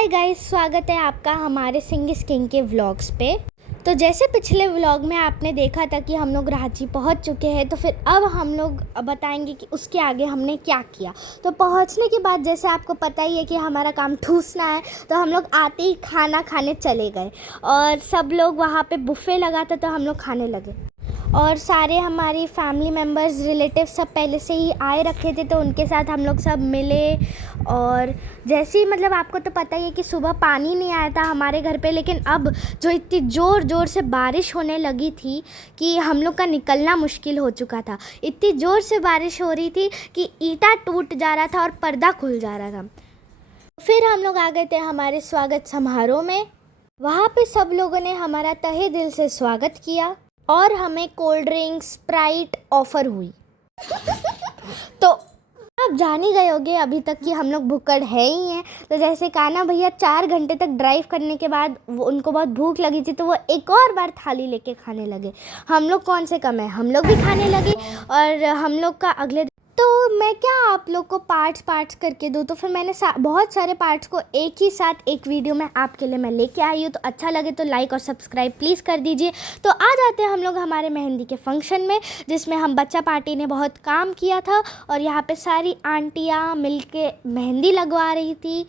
Hi guys, स्वागत है आपका हमारे सिंग इज किंग के व्लॉग्स पे। तो जैसे पिछले व्लॉग में आपने देखा था कि हम लोग रांची पहुंच चुके हैं, तो फिर अब हम लोग बताएंगे कि उसके आगे हमने क्या किया। तो पहुंचने के बाद जैसे आपको पता ही है कि हमारा काम ठूसना है, तो हम लोग आते ही खाना खाने चले गए और सब लोग वहाँ पे बुफ़े लगा था तो हम लोग खाने लगे। और सारे हमारी फैमिली मेम्बर्स, रिलेटिव सब पहले से ही आए रखे थे, तो उनके साथ हम लोग सब मिले। और जैसे ही आपको तो पता ही है कि सुबह पानी नहीं आया था हमारे घर पे, लेकिन अब जो इतनी ज़ोर से बारिश होने लगी थी कि हम लोग का निकलना मुश्किल हो चुका था। इतनी ज़ोर से बारिश हो रही थी कि ईंटा टूट जा रहा था और पर्दा खुल जा रहा था। फिर हम लोग आ गए थे हमारे स्वागत समारोह में। वहाँ पे सब लोगों ने हमारा तहे दिल से स्वागत किया और हमें कोल्ड ड्रिंक, स्प्राइट ऑफ़र हुई। तो आप जान ही गए होंगे अभी तक कि हम लोग भुक्कड़ है ही हैं। तो जैसे कान्हा भैया 4 घंटे तक ड्राइव करने के बाद उनको बहुत भूख लगी थी, तो वो एक और बार थाली लेके खाने लगे। हम लोग कौन से कम है, हम लोग भी खाने लगे। और हम लोग का अगले तो मैं क्या आप लोग को पार्ट्स करके दूँ, तो फिर मैंने बहुत सारे पार्ट्स को एक ही साथ एक वीडियो में आपके लिए मैं लेके आई हूँ। तो अच्छा लगे तो लाइक और सब्सक्राइब प्लीज़ कर दीजिए। तो आ जाते हैं हम लोग हमारे मेहंदी के फंक्शन में, जिसमें हम बच्चा पार्टी ने बहुत काम किया था और यहाँ पे सारी आंटियाँ मिलके मेहंदी लगवा रही थी।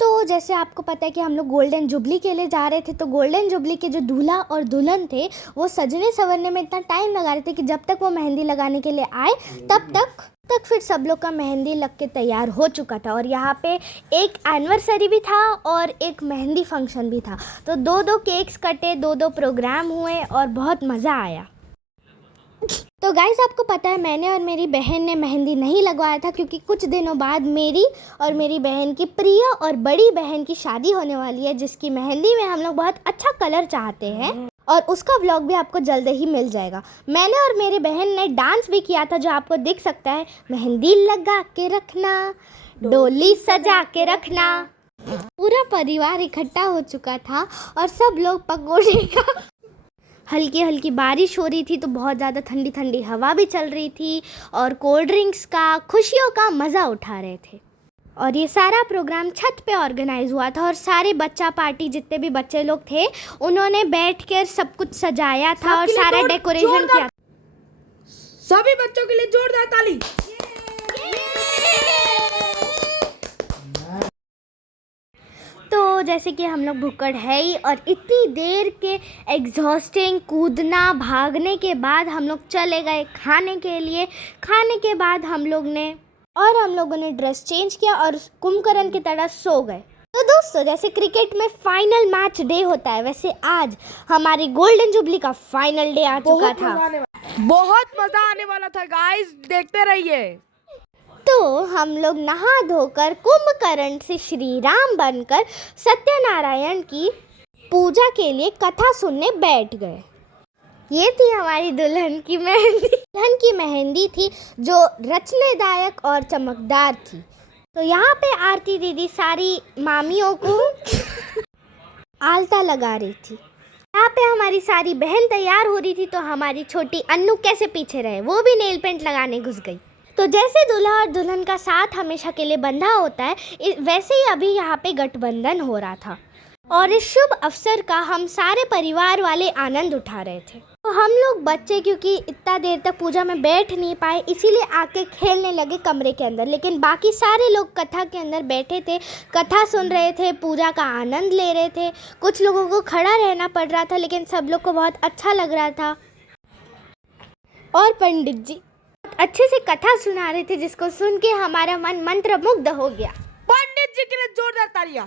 तो जैसे आपको पता है कि हम लोग गोल्डन जुबली के लिए जा रहे थे, तो गोल्डन जुबली के जो दूल्हा और दुल्हन थे वो सजने संवरने में इतना टाइम लगा रहे थे कि जब तक वो मेहंदी लगाने के लिए आए तब तक फिर सब लोग का मेहंदी लग के तैयार हो चुका था। और यहाँ पे एक एनिवर्सरी भी था और एक मेहंदी फंक्शन भी था। तो दो केक्स कटे, दो प्रोग्राम हुए और बहुत मज़ा आया। तो गाइस, आपको पता है मैंने और मेरी बहन ने मेहंदी नहीं लगवाया था, क्योंकि कुछ दिनों बाद मेरी और मेरी बहन की प्रिया और बड़ी बहन की शादी होने वाली है, जिसकी मेहंदी में हम लोग बहुत अच्छा कलर चाहते हैं और उसका व्लॉग भी आपको जल्द ही मिल जाएगा। मैंने और मेरी बहन ने डांस भी किया था, जो आपको दिख सकता है। मेहंदी लगा के रखना, डोली सजा के रखना। पूरा परिवार इकट्ठा हो चुका था और सब लोग पकोड़े का हल्की हल्की बारिश हो रही थी, तो बहुत ज़्यादा ठंडी ठंडी हवा भी चल रही थी और कोल्ड ड्रिंक्स का, खुशियों का मज़ा उठा रहे थे। और ये सारा प्रोग्राम छत पे ऑर्गेनाइज हुआ था और सारे बच्चा पार्टी जितने भी बच्चे लोग थे उन्होंने बैठकर सब कुछ सजाया था और सारा डेकोरेशन किया। सभी बच्चों के लिए जोरदार ताली। तो जैसे कि हम लोग भुक्कड़ है ही, और इतनी देर के एग्जॉस्टिंग कूदना भागने के बाद हम लोग चले गए खाने के लिए। खाने के बाद हम लोगों ने ड्रेस चेंज किया और कुंभकर्ण की तरह सो गए। तो दोस्तों, जैसे क्रिकेट में फाइनल मैच डे होता है, वैसे आज हमारी गोल्डन जुबली का फाइनल डे आ चुका था। बहुत मजा आने वाला था गाइस, देखते रहिए। तो हम लोग नहा धोकर कुंभकर्ण से श्री राम बनकर सत्यनारायण की पूजा के लिए कथा सुनने बैठ गए। ये थी हमारी दुल्हन की मेहंदी। दुल्हन की मेहंदी थी जो रचनेदायक और चमकदार थी। तो यहाँ पे आरती दीदी सारी मामियों को आलता लगा रही थी। यहाँ पे हमारी सारी बहन तैयार हो रही थी, तो हमारी छोटी अन्नू कैसे पीछे रहे, वो भी नेल पेंट लगाने घुस गई। तो जैसे दूल्हा और दुल्हन का साथ हमेशा के लिए बंधा होता है, वैसे ही अभी यहाँ पे गठबंधन हो रहा था और इस शुभ अवसर का हम सारे परिवार वाले आनंद उठा रहे थे। तो हम लोग बच्चे क्योंकि इतना देर तक पूजा में बैठ नहीं पाए, इसीलिए आके खेलने लगे कमरे के अंदर, लेकिन बाकी सारे लोग कथा के अंदर बैठे थे, कथा सुन रहे थे, पूजा का आनंद ले रहे थे। कुछ लोगों को खड़ा रहना पड़ रहा था, लेकिन सब लोग को बहुत अच्छा लग रहा था। और पंडित जी अच्छे से कथा सुना रहे थे, जिसको सुन के हमारा मन मंत्रमुग्ध हो गया। पंडित जी के लिए जोरदार तालियां।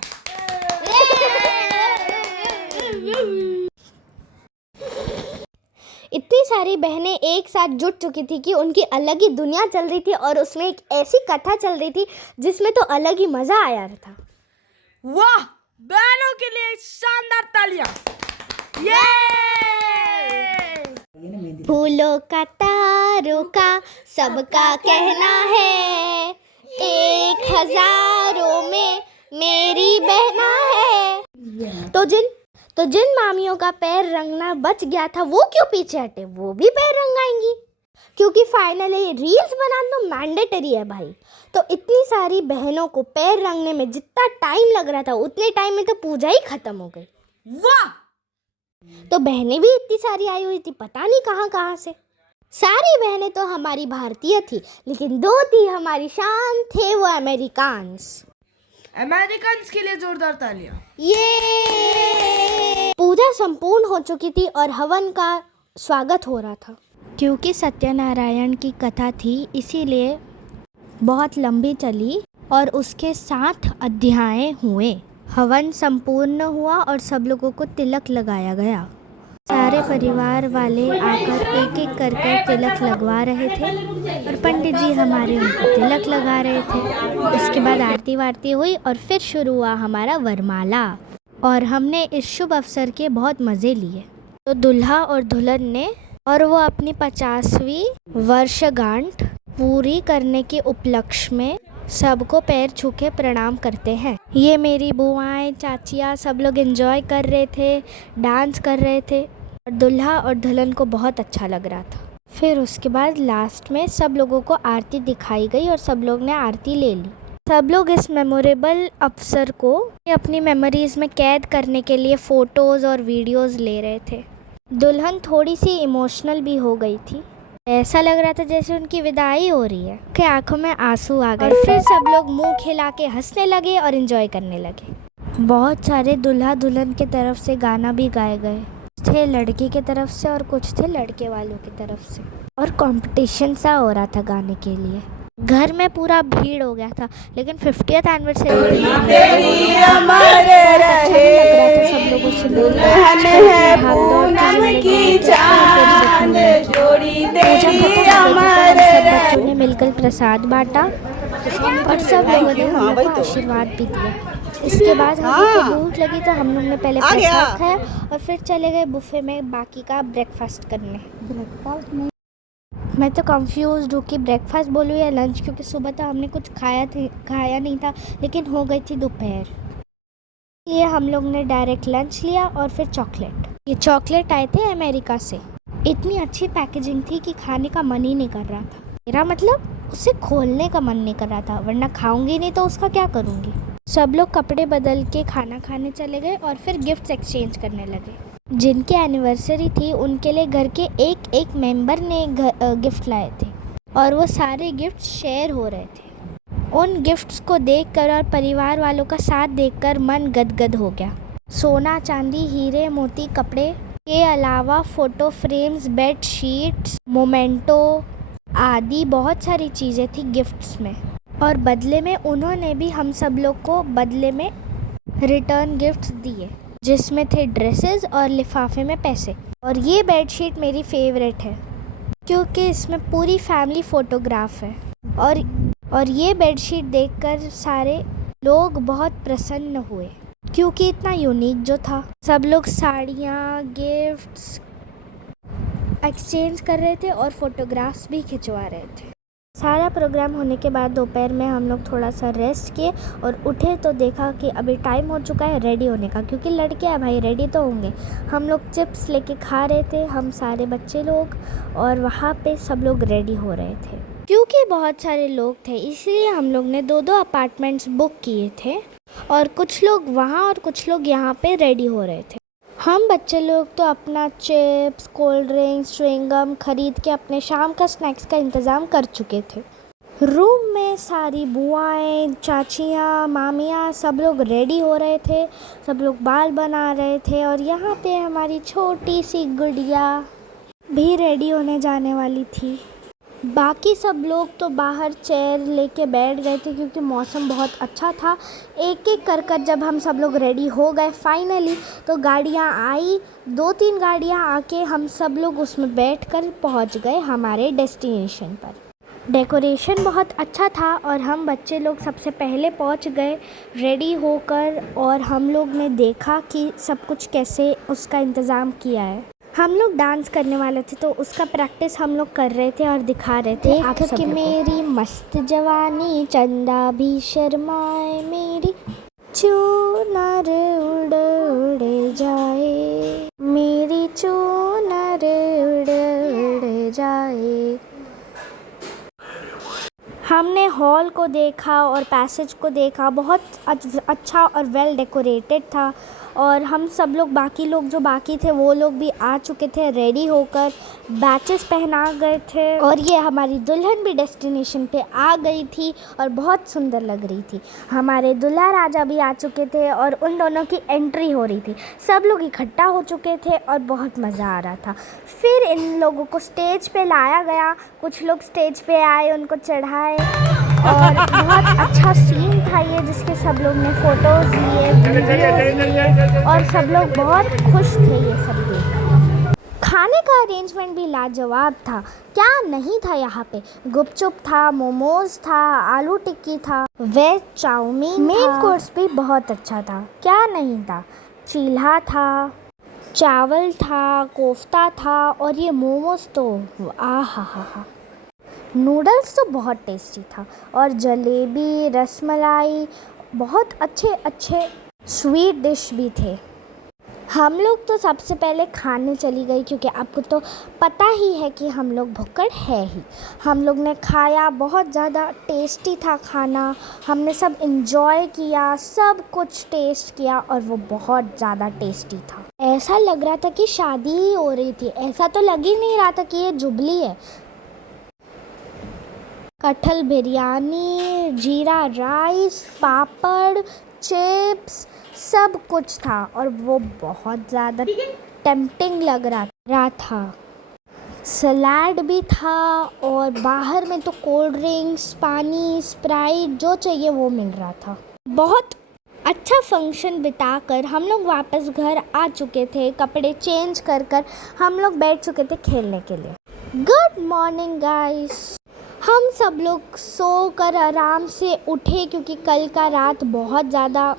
इतनी सारी बहनें एक साथ जुट चुकी थी कि उनकी अलग ही दुनिया चल रही थी और उसमें एक ऐसी कथा चल रही थी जिसमें तो अलग ही मजा आया था। वाह, बहनों के लिए शानदार तालियां। फूलों का तारों का सबका कहना है, 1000 में मेरी बहना है। तो जिन मामियों का पैर रंगना बच गया था, वो क्यों पीछे हटे, वो भी पैर रंगाएंगी। क्योंकि फाइनली रील्स बनाना तो मैंडेटरी है भाई। तो इतनी सारी बहनों को पैर रंगने में जितना टाइम लग रहा था उतने टाइम में तो पूजा ही खत्म हो गई। वाह! तो बहनें भी इतनी सारी आई हुई थी, पता नहीं कहाँ से। सारी बहनें तो हमारी भारतीय थी, लेकिन 2 थी हमारी शान, थे वो अमेरिकान्स। अमेरिकन्स के लिए जोरदार तालियां। ये पूजा संपूर्ण हो चुकी थी और हवन का स्वागत हो रहा था। क्योंकि सत्यनारायण की कथा थी इसीलिए बहुत लंबी चली और उसके 7 अध्याय हुए। हवन संपूर्ण हुआ और सब लोगों को तिलक लगाया गया। सारे परिवार वाले आकर एक एक करके तिलक लगवा रहे थे और पंडित जी हमारे उनको तिलक लगा रहे थे। उसके बाद आरती वारती हुई और फिर शुरू हुआ हमारा वरमाला और हमने इस शुभ अवसर के बहुत मज़े लिए। तो दूल्हा और दुल्हन ने और वो अपनी 50वीं वर्षगांठ पूरी करने के उपलक्ष्य में सबको पैर छू के प्रणाम करते हैं। ये मेरी बुआएं, चाचियाँ सब लोग एंजॉय कर रहे थे, डांस कर रहे थे और दूल्हा और दुल्हन को बहुत अच्छा लग रहा था। फिर उसके बाद लास्ट में सब लोगों को आरती दिखाई गई और सब लोग ने आरती ले ली। सब लोग इस मेमोरेबल अवसर को अपनी मेमोरीज़ में कैद करने के लिए फ़ोटोज़ और वीडियोज़ ले रहे थे। दुल्हन थोड़ी सी इमोशनल भी हो गई थी, ऐसा लग रहा था जैसे उनकी विदाई हो रही है। उनके आंखों में आंसू आ गए। फिर सब लोग मुंह खिला के हंसने लगे और एंजॉय करने लगे। बहुत सारे दूल्हा दुल्हन की तरफ से गाना भी गाए गए, कुछ थे लड़की की तरफ से और कुछ थे लड़के वालों की तरफ से, और कंपटीशन सा हो रहा था गाने के लिए। घर में पूरा भीड़ हो गया था, लेकिन 50th एनिवर्सरी सब लोगों से बच्चों ने मिलकर प्रसाद बांटा और सब लोगों ने हम लोग को आशीर्वाद भी दिया। इसके बाद हम लोग को भूख लगी तो हम लोग ने पहले प्रसाद खाया और फिर चले गए बुफे में बाकी का ब्रेकफास्ट करने। मैं तो कंफ्यूज हूँ कि ब्रेकफास्ट बोलूँ या लंच, क्योंकि सुबह तो हमने कुछ खाया नहीं था, लेकिन हो गई थी दोपहर। ये हम लोग ने डायरेक्ट लंच लिया और फिर चॉकलेट। ये चॉकलेट आए थे अमेरिका से। इतनी अच्छी पैकेजिंग थी कि खाने का मन ही नहीं कर रहा था। मेरा मतलब उसे खोलने का मन नहीं कर रहा था, वरना खाऊंगी नहीं तो उसका क्या करूँगी। सब लोग कपड़े बदल के खाना खाने चले गए और फिर गिफ्ट्स एक्सचेंज करने लगे। जिनकी एनिवर्सरी थी उनके लिए घर के एक एक मेंबर ने गिफ्ट लाए थे और वो सारे गिफ्ट शेयर हो रहे थे। उन गिफ्ट्स को देखकर और परिवार वालों का साथ देखकर मन गदगद हो गया। सोना, चांदी, हीरे, मोती, कपड़े के अलावा photo frames, bed sheets, memento आदि बहुत सारी चीज़ें थी गिफ्ट्स में। और बदले में उन्होंने भी हम सब लोग को बदले में रिटर्न गिफ्ट्स दिए, जिसमें थे ड्रेसेस और लिफाफे में पैसे। और ये बेडशीट मेरी फेवरेट है क्योंकि इसमें पूरी फैमिली फ़ोटोग्राफ है। और ये बेडशीट देखकर सारे लोग बहुत प्रसन्न हुए क्योंकि इतना यूनिक जो था। सब लोग साड़ियाँ, गिफ्ट्स एक्सचेंज कर रहे थे और फ़ोटोग्राफ्स भी खिंचवा रहे थे। सारा प्रोग्राम होने के बाद दोपहर में हम लोग थोड़ा सा रेस्ट किए और उठे तो देखा कि अभी टाइम हो चुका है रेडी होने का, क्योंकि लड़के हैं भाई, रेडी तो होंगे। हम लोग चिप्स लेके खा रहे थे, हम सारे बच्चे लोग, और वहाँ पे सब लोग रेडी हो रहे थे। क्योंकि बहुत सारे लोग थे इसलिए हम लोग ने 2-2 अपार्टमेंट्स बुक किए थे और कुछ लोग वहाँ और कुछ लोग यहाँ पे रेडी हो रहे थे। हम बच्चे लोग तो अपना चिप्स, कोल्ड ड्रिंक्स, च्युइंगम खरीद के अपने शाम का स्नैक्स का इंतज़ाम कर चुके थे। रूम में सारी बुआएं, चाचियाँ, मामियाँ सब लोग रेडी हो रहे थे, सब लोग बाल बना रहे थे और यहाँ पे हमारी छोटी सी गुड़िया भी रेडी होने जाने वाली थी। बाकी सब लोग तो बाहर चेयर लेके बैठ गए थे क्योंकि मौसम बहुत अच्छा था। एक एक कर जब हम सब लोग रेडी हो गए फाइनली, तो गाड़ियाँ आई, 2-3 गाड़ियाँ आके हम सब लोग उसमें बैठकर पहुंच गए हमारे डेस्टिनेशन पर। डेकोरेशन बहुत अच्छा था और हम बच्चे लोग सबसे पहले पहुंच गए रेडी होकर, और हम लोग ने देखा कि सब कुछ कैसे उसका इंतज़ाम किया है। हम लोग डांस करने वाले थे तो उसका प्रैक्टिस हम लोग कर रहे थे और दिखा रहे थे आप सब कि मेरी मस्त जवानी, चंदा भी शर्माए, मेरी चूनर उड़ उड़ जाए, मेरी चूनर उड़ उड़ जाए, हमने हॉल को देखा और पैसेज को देखा, बहुत अच्छा और वेल डेकोरेटेड था। और हम सब लोग, बाकी लोग जो बाकी थे वो लोग भी आ चुके थे रेडी होकर, बैचेस पहना गए थे। और ये हमारी दुल्हन भी डेस्टिनेशन पे आ गई थी और बहुत सुंदर लग रही थी। हमारे दूल्हा राजा भी आ चुके थे और उन दोनों की एंट्री हो रही थी। सब लोग इकट्ठा हो चुके थे और बहुत मज़ा आ रहा था। फिर इन लोगों को स्टेज पे लाया गया, कुछ लोग स्टेज पे आए, उनको चढ़ाए और बहुत अच्छा सीन था ये, जिसके सब लोग ने फ़ोटोज़ लिए, वीडियोज़ लिए और सब लोग बहुत खुश थे ये सब देख। खाने का अरेंजमेंट भी लाजवाब था, क्या नहीं था यहाँ पे। गुपचुप था, मोमोज था, आलू टिक्की था, वेज चाउमीन, मेन कोर्स भी बहुत अच्छा था, क्या नहीं था। चील्हा था, चावल था, कोफ्ता था और ये मोमोज तो आहा। नूडल्स तो बहुत टेस्टी था और जलेबी, रसमलाई, बहुत अच्छे स्वीट डिश भी थे। हम लोग तो सबसे पहले खाने चली गई, क्योंकि आपको तो पता ही है कि हम लोग भुक्कड़ है ही। हम लोग ने खाया, बहुत ज़्यादा टेस्टी था खाना, हमने सब इन्जॉय किया, सब कुछ टेस्ट किया और वो बहुत ज़्यादा टेस्टी था। ऐसा लग रहा था कि शादी ही हो रही थी, ऐसा तो लग ही नहीं रहा था कि ये जुबली है। कटहल बिरयानी, जीरा राइस, पापड़, चिप्स, सब कुछ था और वो बहुत ज़्यादा टेम्पटिंग लग रहा था। सलाद भी था और बाहर में तो कोल्ड ड्रिंक्स, पानी, स्प्राइट, जो चाहिए वो मिल रहा था। बहुत अच्छा फंक्शन बिताकर हम लोग वापस घर आ चुके थे। कपड़े चेंज कर हम लोग बैठ चुके थे खेलने के लिए। Good morning guys. हम सब लोग सोकर आराम से उठे, क्योंकि कल का रात बहुत ज़्यादा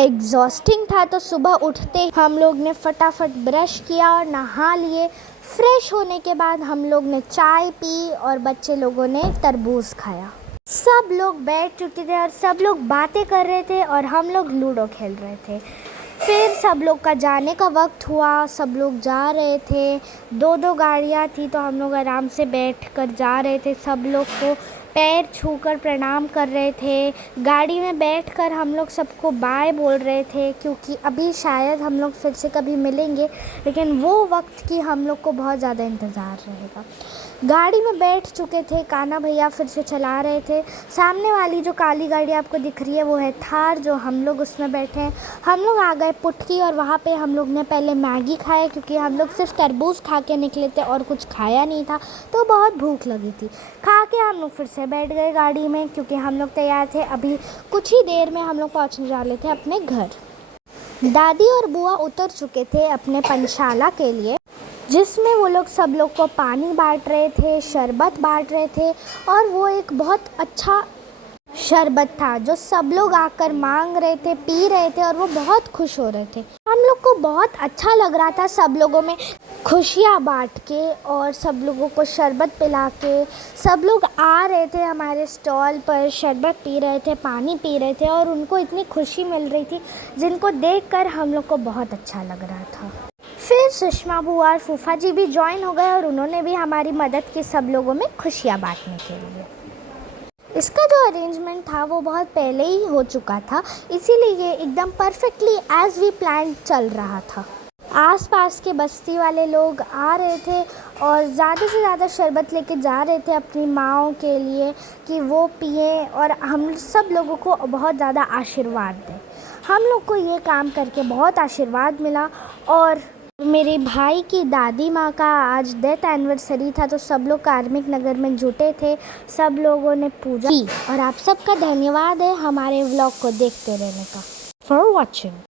एग्जॉस्टिंग था। तो सुबह उठते हम लोग ने फटाफट ब्रश किया और नहा लिए। फ्रेश होने के बाद हम लोग ने चाय पी और बच्चे लोगों ने तरबूज खाया। सब लोग बैठ चुके थे और सब लोग बातें कर रहे थे और हम लोग लूडो खेल रहे थे। फिर सब लोग का जाने का वक्त हुआ, सब लोग जा रहे थे। दो गाड़ियाँ थी तो हम लोग आराम से बैठकर जा रहे थे। सब लोग को पैर छूकर प्रणाम कर रहे थे। गाड़ी में बैठकर हम लोग सबको बाय बोल रहे थे, क्योंकि अभी शायद हम लोग फिर से कभी मिलेंगे, लेकिन वो वक्त की हम लोग को बहुत ज़्यादा इंतज़ार रहेगा। गाड़ी में बैठ चुके थे, कान्हा भैया फिर से चला रहे थे। सामने वाली जो काली गाड़ी आपको दिख रही है वो है थार, जो हम लोग उसमें बैठे हैं। हम लोग आ गए पुटकी और वहाँ पे हम लोग ने पहले मैगी खाया, क्योंकि हम लोग सिर्फ तरबूज खा के निकले थे और कुछ खाया नहीं था, तो बहुत भूख लगी थी। खा के हम लोग फिर से बैठ गए गाड़ी में, क्योंकि हम लोग तैयार थे। अभी कुछ ही देर में हम लोग पहुँचने वाले थे अपने घर। दादी और बुआ उतर चुके थे अपने पंचशाला के लिए, जिसमें वो लोग सब लोग को पानी बांट रहे थे, शरबत बांट रहे थे। और वो एक बहुत अच्छा शरबत था जो सब लोग आकर मांग रहे थे, पी रहे थे और वो बहुत खुश हो रहे थे। हम लोग को बहुत अच्छा लग रहा था सब लोगों में खुशियाँ बांट के और सब लोगों को शरबत पिला के। सब लोग आ रहे थे हमारे स्टॉल पर, शरबत पी रहे थे, पानी पी रहे थे और उनको इतनी खुशी मिल रही थी, जिनको देखकर हम लोग को बहुत अच्छा लग रहा था। फिर सुषमा बुआ और फूफा जी भी ज्वाइन हो गए और उन्होंने भी हमारी मदद की सब लोगों में खुशियाँ बांटने के लिए। इसका जो अरेंजमेंट था वो बहुत पहले ही हो चुका था, इसीलिए ये एकदम परफेक्टली एज वी प्लान चल रहा था। आसपास के बस्ती वाले लोग आ रहे थे और ज़्यादा से ज़्यादा शरबत लेके जा रहे थे अपनी माँओं के लिए कि वो पिए और हम सब लोगों को बहुत ज़्यादा आशीर्वाद दें। हम लोग को ये काम करके बहुत आशीर्वाद मिला। और मेरे भाई की दादी माँ का आज डेथ एनिवर्सरी था, तो सब लोग कार्मिक नगर में जुटे थे, सब लोगों ने पूजा की। और आप सबका धन्यवाद है हमारे व्लॉग को देखते रहने का। For watching.